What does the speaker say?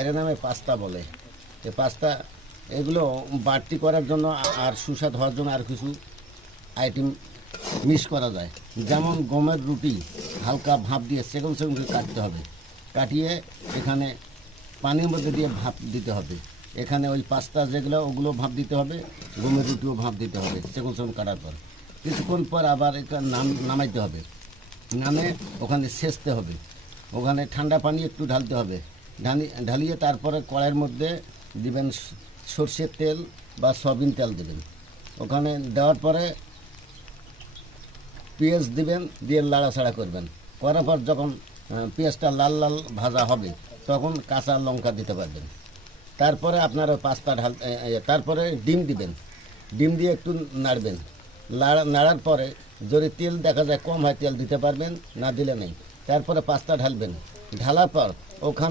এর নামে পাস্তা বলে। এই পাস্তা এগুলো বাড়তি করার জন্য আর সুস্বাদ হওয়ার জন্য আর কিছু আইটেম মিক্স করা যায়। যেমন গমের রুটি হালকা ভাপ দিয়ে সেকেন্ড সেকেন্ড করে কাটতে হবে, কাটিয়ে এখানে পানির মধ্যে দিয়ে ভাপ দিতে হবে। এখানে ওই পাস্তা যেগুলো ওগুলো ভাপ দিতে হবে, গমের রুটিও ভাপ দিতে হবে সেকেন্ড সেকেন্ড কাটার পর। কিছুক্ষণ পর আবার এখানে নামাইতে হবে, নামে ওখানে সেচতে হবে। ওখানে ঠান্ডা পানি একটু ঢালতে হবে, ঢালিয়ে তারপরে কড়াইয়ের মধ্যে দিবেন সর্ষের তেল বা সয়াবিন তেল দেবেন। ওখানে দেওয়ার পরে পেঁয়াজ দিবেন, দিয়ে লাড়াছাড়া করবেন। করার পর যখন পেঁয়াজটা লাল লাল ভাজা হবে তখন কাঁচা লঙ্কা দিতে পারবেন। তারপরে আপনার পাস্তা তারপরে ডিম দিবেন, ডিম দিয়ে একটু নাড়বেন। নাড়ার পরে যদি তেল দেখা যায় কম হয় তেল দিতে পারবেন, না দিলে নেই। তারপরে পাস্তা ঢালবেন, ঢালার পর ওখানে